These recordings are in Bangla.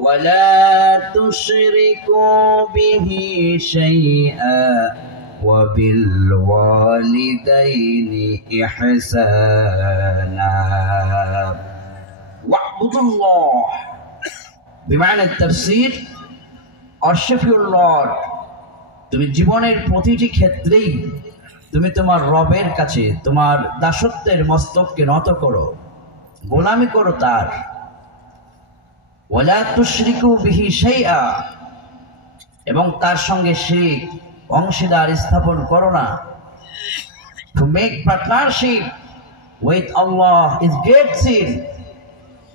ولا تشركوا به شيئا وبالوالدين إحسانا واعبدوا الله بمعنى التفسير worship your Lord. তুমি জীবনের প্রতিটি ক্ষেত্রেই তুমি তোমার রবের কাছে তোমার দাসত্বের মস্তককে নত করো, গোলামি করো তার। ওয়ালা তুশরিকু বিহি শাইআ, এবং তার সঙ্গে শিরক অংশীদার স্থাপন করো না। To make partnership with Allah is great sin.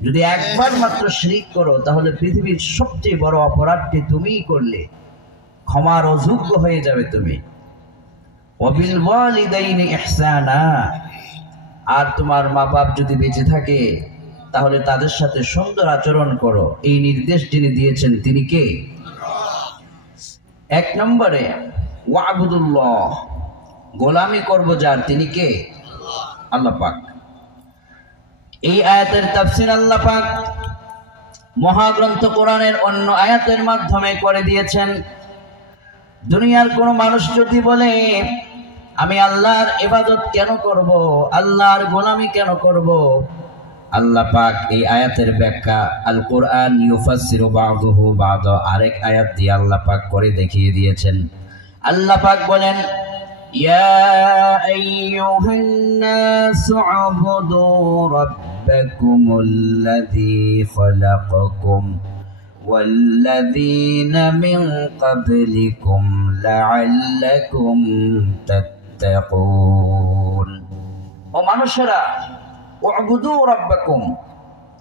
যদি একবার মাত্র শিরক করো তাহলে পৃথিবীর সবচেয়ে বড় অপরাধটি তুমিই করলে, ক্ষমার অযোগ্য হয়ে যাবে তুমি। ওয়াবিল ওয়ালিদাইনি ইহসানা, আর তোমার মা বাপ যদি বেঁচে থাকে তাহলে তাদের সাথে সুন্দর আচরণ করো। এই নির্দেশ যিনি দিয়েছেন তিনি কে? এক নম্বরে ওয়াবুদুল্লাহ, গোলামি করব যার, তিনি কে? আল্লাহ পাক। এই আয়াতের তাফসীর আল্লাহ পাক মহাগ্রন্থ কোরআনের অন্য আয়াতের মাধ্যমে করে দিয়েছেন। দুনিয়ার কোন মানুষ যদি বলে আমি আল্লাহর ইবাদত কেন করব, আল্লাহর গোলামি কেন করব, আল্লাহ পাক এই আয়াতের ব্যাখ্যা আল কোরআন ইউফাসসিরু বা'দুহু বা'দা, আরেক আয়াত দিয়ে আল্লাহ পাক করে দেখিয়ে দিয়েছেন। আল্লাহ পাক বলেন ইয়া আইয়ুহান নাসু উবুদু রাব্বাকুমুল্লাযী খালাকাকুম ওয়াল্লাযীনা মিন ক্বাবলিকুম লাআল্লাকুম তাত্তাকুন। ও মানুষেরা, উবুদু রাব্বাকুম,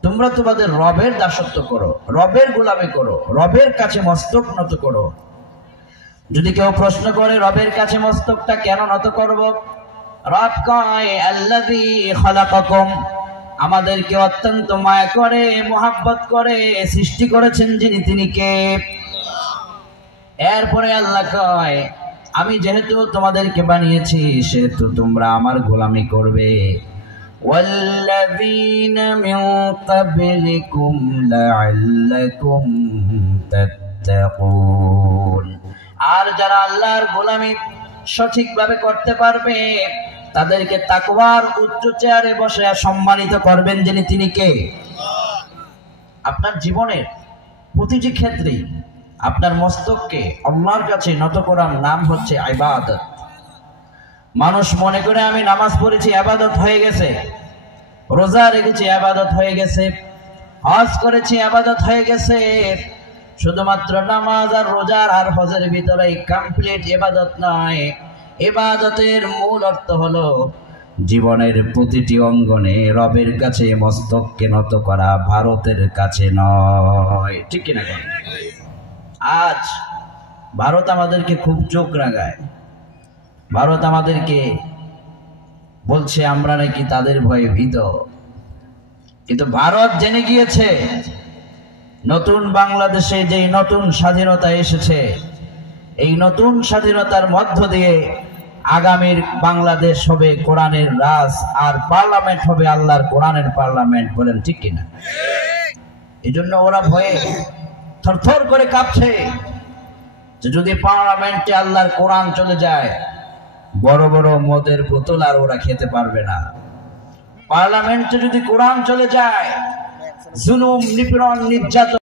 তোমরা তোমাদের রবের দাসত্ব করো, রবের গোলামি করো, রবের কাছে মস্তক নত করো। যদি কেউ প্রশ্ন করে রবের কাছে মস্তকটা কেন নত করব, রব কয় আল্লাযী খালাকাকুম, আমাদেরকে অত্যন্ত মায়া করে মোহাব্বত করে সৃষ্টি করেছেন যিনি, তিনি কে? এরপরে আল্লাহ কয় আমি যেহেতু তোমাদেরকে বানিয়েছি সেহেতু তোমরা আমার গোলামি করবে। والذين من قبلكم لعلكم تتقون, আর যারা আল্লাহর গোলামি সঠিকভাবে করতে পারবে তাদেরকে তাকওয়ার উচ্চ চেয়ারে বসে সম্মানিত করবেন যিনি, তিনি কে? আপনার জীবনের প্রতিটি ক্ষেত্রেই আপনার মস্তককে আল্লাহর কাছে নত করার নাম হচ্ছে ইবাদত। মানুষ মনে করে আমি নামাজ পড়েছি ইবাদত হয়ে গেছে, রোজা রেখেছি ইবাদত হয়ে গেছে, হজ করেছি ইবাদত হয়ে গেছে। শুধুমাত্র নামাজ আর রোজার আর হজের ভিতরে কমপ্লিট ইবাদত নয়। ইবাদতের মূল অর্থ হলো জীবনের প্রতিটি অঙ্গনে রবের কাছে মস্তককে নত করা, ভারতের কাছে নয়। ঠিক কিনা? আজ ভারত আমাদেরকে খুব চোখ রাঙায়। ভারত আমাদেরকে বলছে আমরা নাকি তাদের ভয়ে ভীত, কিন্তু ভারত জেনে গিয়েছে নতুন বাংলাদেশে যে নতুন স্বাধীনতা এসেছে, এই নতুন স্বাধীনতার মধ্য দিয়ে আগামীর বাংলাদেশ হবে কোরআনের রাজ, আর পার্লামেন্ট হবে আল্লাহর কোরআনের পার্লামেন্ট। বলেন ঠিক কিনা? এই জন্য ওরা ভয়ে থরথর করে কাঁপছে যে যদি পার্লামেন্টে আল্লাহর কোরআন চলে যায়, বড় বড় মদের বোতল আর ওরা খেতে পারবে না। পার্লামেন্টে যদি কোরআন চলে যায়, জুলুম, নিপীড়ন, নির্যাতন